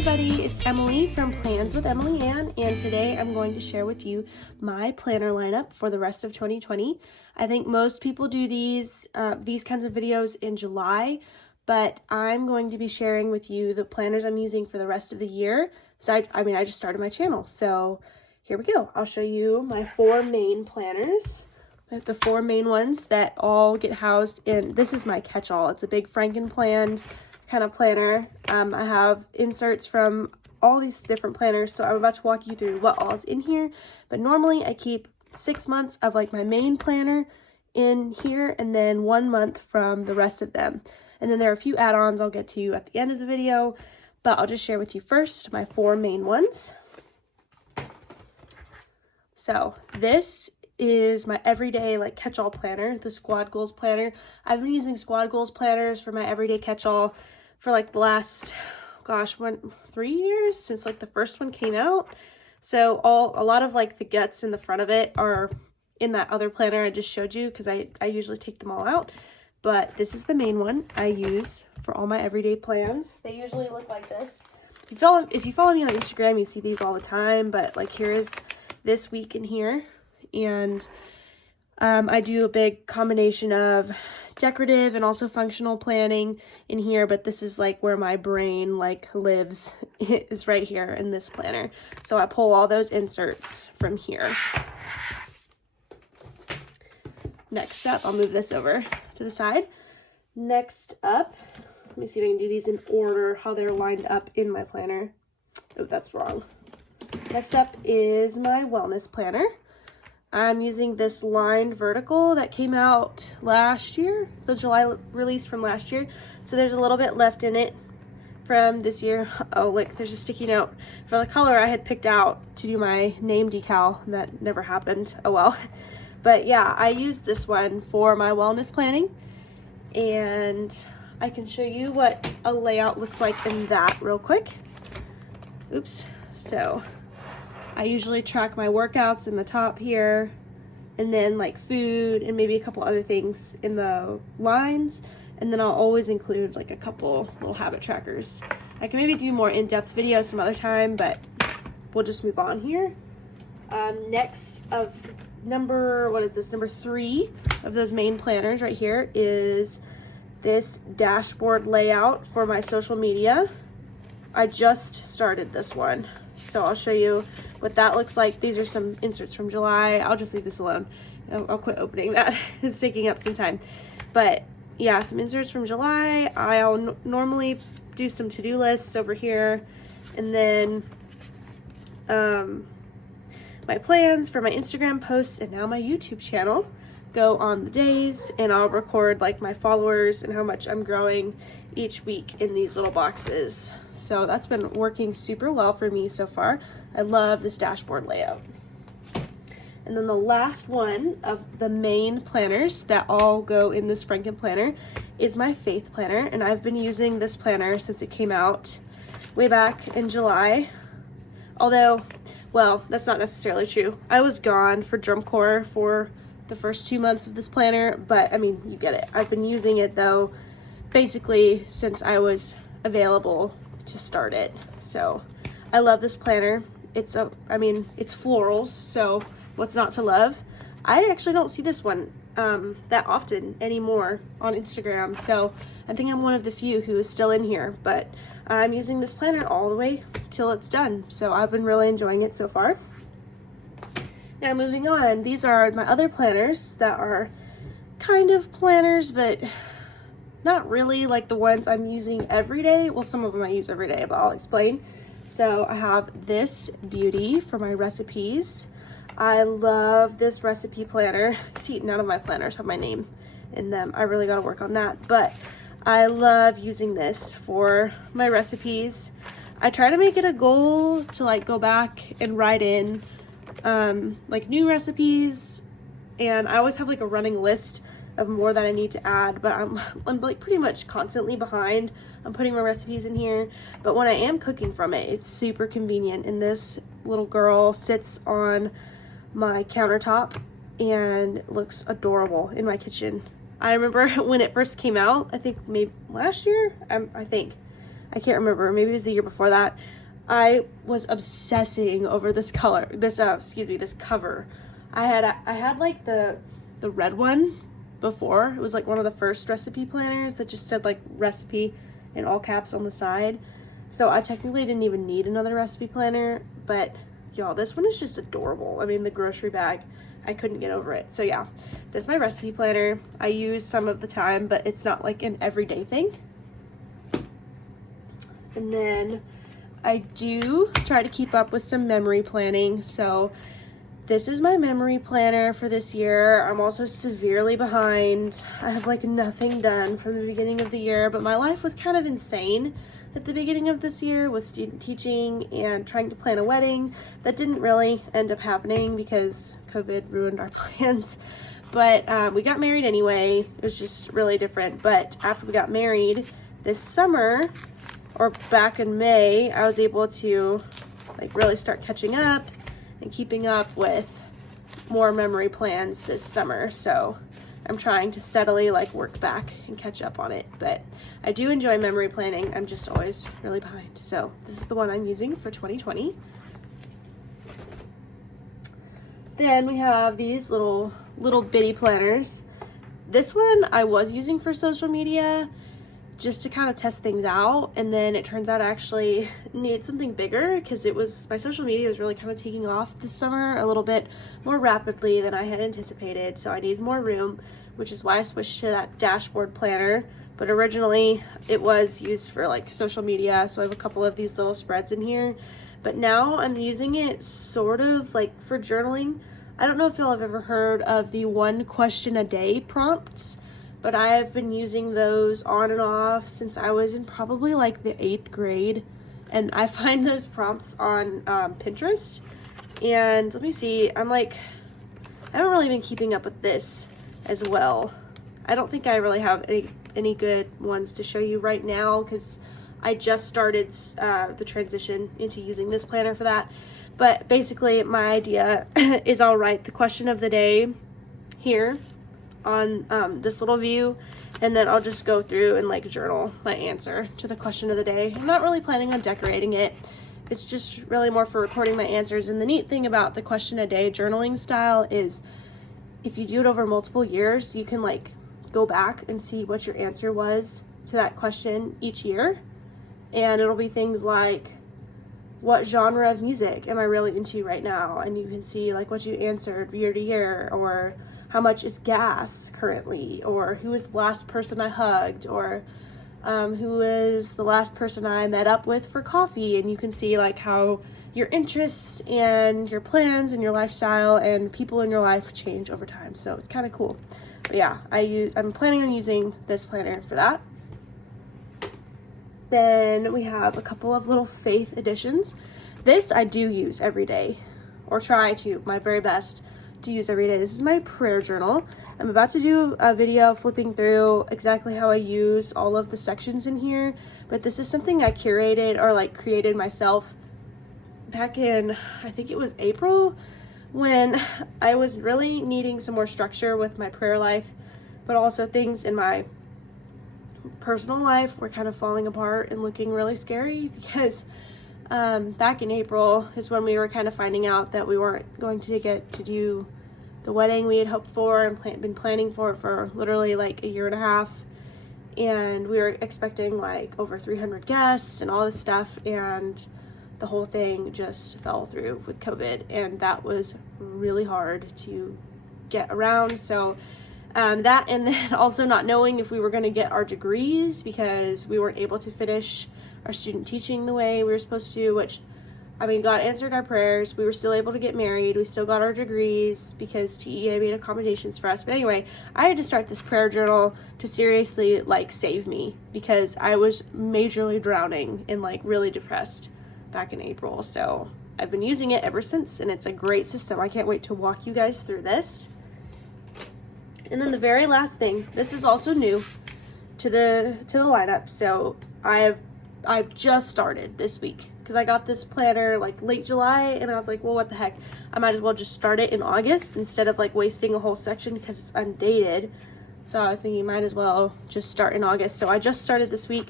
everybody, it's Emily from Plans with Emily Ann, and today I'm going to share with you my planner lineup for the rest of 2020. I think most people do these kinds of videos in July, but I'm going to be sharing with you the planners I'm using for the rest of the year. So I just started my channel, so here we go. I'll show you my 4 main planners. The 4 main ones that all get housed in, this is my catch-all. It's a big Franken-planned kind of planner. I have inserts from all these different planners, so I'm about to walk you through what all is in here. But normally I keep 6 months of like my main planner in here, and then 1 month from the rest of them. And then there are a few add-ons I'll get to at the end of the video, but I'll just share with you first my 4 main ones. So this is my everyday like catch-all planner, the Squad Goals planner. I've been using Squad Goals planners for my everyday catch-all for like the last, 3 years since like the first one came out. So a lot of like the guts in the front of it are in that other planner I just showed you, because I usually take them all out. But this is the main one I use for all my everyday plans. They usually look like this. If you follow me on Instagram, you see these all the time, but like here is this week in here. And I do a big combination of decorative and also functional planning in here, but this is like where my brain like lives, is right here in this planner. So I pull all those inserts from here. Next up, I'll move this over to the side. Next up, let me see if I can do these in order, how they're lined up in my planner. Oh, that's wrong. Next up is my wellness planner. I'm using this lined vertical that came out last year, the July release from last year. So there's a little bit left in it from this year. Oh, look, there's a sticky note for the color I had picked out to do my name decal, and that never happened. Oh well. But yeah, I used this one for my wellness planning, and I can show you what a layout looks like in that real quick. Oops. So I usually track my workouts in the top here, and then like food and maybe a couple other things in the lines, and then I'll always include like a couple little habit trackers. I can maybe do more in-depth videos some other time, but we'll just move on here. Next of number 3 of those main planners right here is this dashboard layout for my social media. I just started this one, so I'll show you what that looks like. These are some inserts from July. I'll just leave this alone. I'll quit opening that. It's taking up some time. But yeah, some inserts from July. I'll normally do some to-do lists over here, and then my plans for my Instagram posts and now my YouTube channel go on the days, and I'll record like my followers and how much I'm growing each week in these little boxes. So that's been working super well for me so far. I love this dashboard layout. And then the last one of the main planners that all go in this Franken planner is my Faith planner, and I've been using this planner since it came out way back in July. Although, well, that's not necessarily true. I was gone for drum corps for the first 2 months of this planner, but I mean, you get it. I've been using it though basically since I was available to start it. So I love this planner. It's florals, so what's not to love? I actually don't see this one that often anymore on Instagram, so I think I'm one of the few who is still in here, but I'm using this planner all the way till it's done, so I've been really enjoying it so far. Now moving on, these are my other planners that are kind of planners, but not really like the ones I'm using every day. Well, some of them I use every day, but I'll explain. So I have this beauty for my recipes. I love this recipe planner. See, none of my planners have my name in them. I really gotta work on that, but I love using this for my recipes. I try to make it a goal to like go back and write in like new recipes, and I always have like a running list of more that I need to add, but I'm like pretty much constantly behind on putting my recipes in here. But when I am cooking from it, it's super convenient, and this little girl sits on my countertop and looks adorable in my kitchen. I remember when it first came out, I think maybe last year, I think I can't remember, maybe it was the year before that, I was obsessing over this color, this cover. I had like the red one before. It was like one of the first recipe planners that just said like recipe in all caps on the side. So I technically didn't even need another recipe planner, but y'all, this one is just adorable. I mean, the grocery bag, I couldn't get over it. So yeah, this is my recipe planner. I use some of the time, but it's not like an everyday thing. And then I do try to keep up with some memory planning. So this is my memory planner for this year. I'm also severely behind. I have like nothing done from the beginning of the year, but my life was kind of insane at the beginning of this year with student teaching and trying to plan a wedding. That didn't really end up happening because COVID ruined our plans. But we got married anyway. It was just really different. But after we got married this summer, or back in May, I was able to like really start catching up and keeping up with more memory plans this summer. So I'm trying to steadily like work back and catch up on it. But I do enjoy memory planning. I'm just always really behind. So this is the one I'm using for 2020. Then we have these little bitty planners. This one I was using for social media just to kind of test things out, and then it turns out I actually need something bigger because my social media was really kind of taking off this summer a little bit more rapidly than I had anticipated, so I needed more room, which is why I switched to that dashboard planner. But originally it was used for like social media, so I have a couple of these little spreads in here, but now I'm using it sort of like for journaling. I don't know if y'all have ever heard of the 1 question a day prompts, but I have been using those on and off since I was in probably like the 8th grade. And I find those prompts on Pinterest. And let me see, I haven't really been keeping up with this as well. I don't think I really have any good ones to show you right now because I just started the transition into using this planner for that. But basically my idea is I'll write the question of the day here on this little view, and then I'll just go through and like journal my answer to the question of the day. I'm not really planning on decorating it. It's just really more for recording my answers. And the neat thing about the question a day journaling style is if you do it over multiple years, you can like go back and see what your answer was to that question each year. And it'll be things like, what genre of music am I really into right now? And you can see like what you answered year to year, or how much is gas currently, or who was the last person I hugged, or who is the last person I met up with for coffee. And you can see like how your interests and your plans and your lifestyle and people in your life change over time. So it's kind of cool. But yeah, I'm planning on using this planner for that. Then we have a couple of little faith editions. This I do use every day, or try to, my very best to use every day. This is my prayer journal. I'm about to do a video flipping through exactly how I use all of the sections in here, but this is something I curated or like created myself back in, I think it was April, when I was really needing some more structure with my prayer life, but also things in my personal life were kind of falling apart and looking really scary because back in April is when we were kind of finding out that we weren't going to get to do the wedding we had hoped for and been planning for literally like a year and a half. And we were expecting like over 300 guests and all this stuff, and the whole thing just fell through with COVID, and that was really hard to get around. So that, and then also not knowing if we were going to get our degrees because we weren't able to finish our student teaching the way we were supposed to, which, I mean, God answered our prayers. We were still able to get married. We still got our degrees because TEA made accommodations for us. But anyway, I had to start this prayer journal to seriously like save me because I was majorly drowning and like really depressed back in April. So I've been using it ever since, and it's a great system. I can't wait to walk you guys through this. And then the very last thing, this is also new to the lineup. So I've just started this week because I got this planner like late July, and I was like, well, what the heck? I might as well just start it in August instead of like wasting a whole section because it's undated. So I was thinking might as well just start in August. So I just started this week.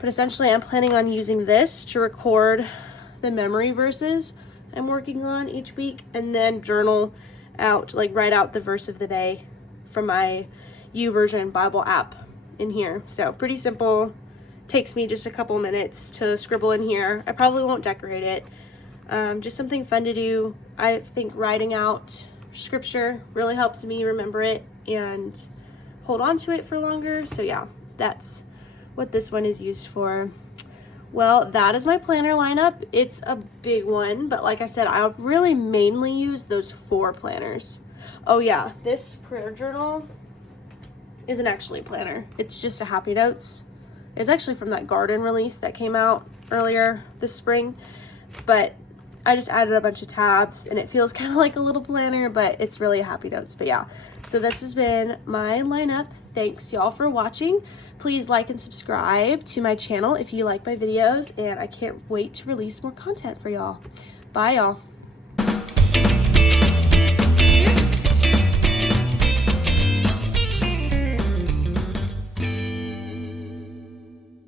But essentially I'm planning on using this to record the memory verses I'm working on each week, and then journal out, like write out the verse of the day from my YouVersion Bible app in here. So pretty simple, takes me just a couple minutes to scribble in here. I probably won't decorate it. Just something fun to do. I think writing out scripture really helps me remember it and hold on to it for longer. So yeah, that's what this one is used for. Well, that is my planner lineup. It's a big one, but like I said, I'll really mainly use those 4 planners. Oh yeah, this prayer journal isn't actually a planner. It's just a happy notes. It's actually from that garden release that came out earlier this spring, but I just added a bunch of tabs and it feels kind of like a little planner, but it's really a happy notes. But yeah, so this has been my lineup. Thanks y'all for watching. Please like and subscribe to my channel if you like my videos, and I can't wait to release more content for y'all. Bye y'all.